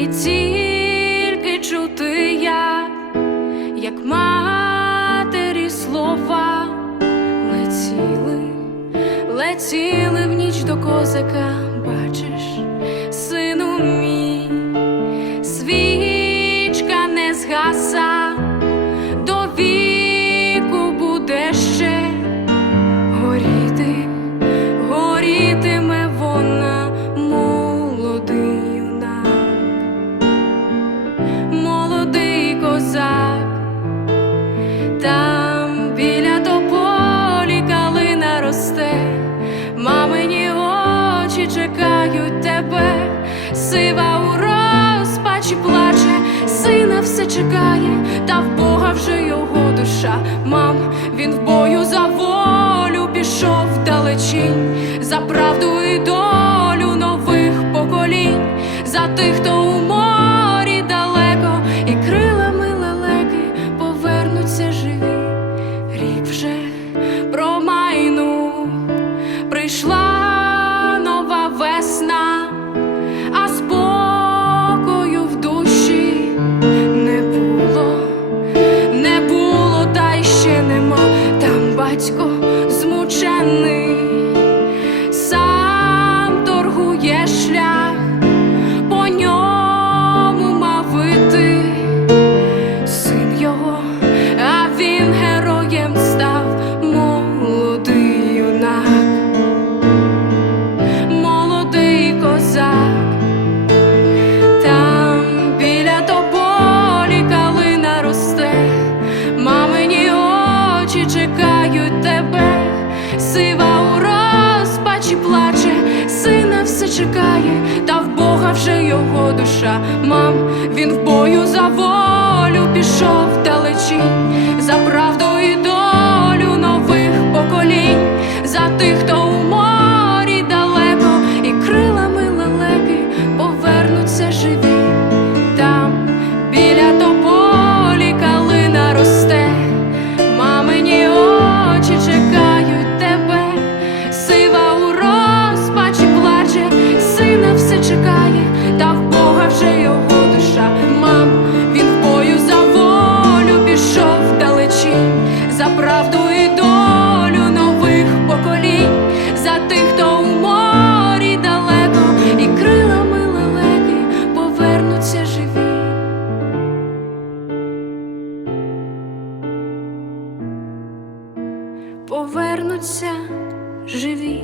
і тільки чути я, як матері слова. Летіли, летіли в ніч до козака, сива у розпачі плаче, сина все чекає, та в Бога вже його душа. Мам, він в бою за волю пішов далечінь, за правду і долю нових поколінь, за тих, хто у морі далеко, і крилами лелеки повернуться живі. Рік вже промайнув, прийшла батько змучений, сива у розпачі плаче, сина все чекає, та в Бога вже його душа. Мам, він в бою за волю пішов далечінь, Повернуться живі.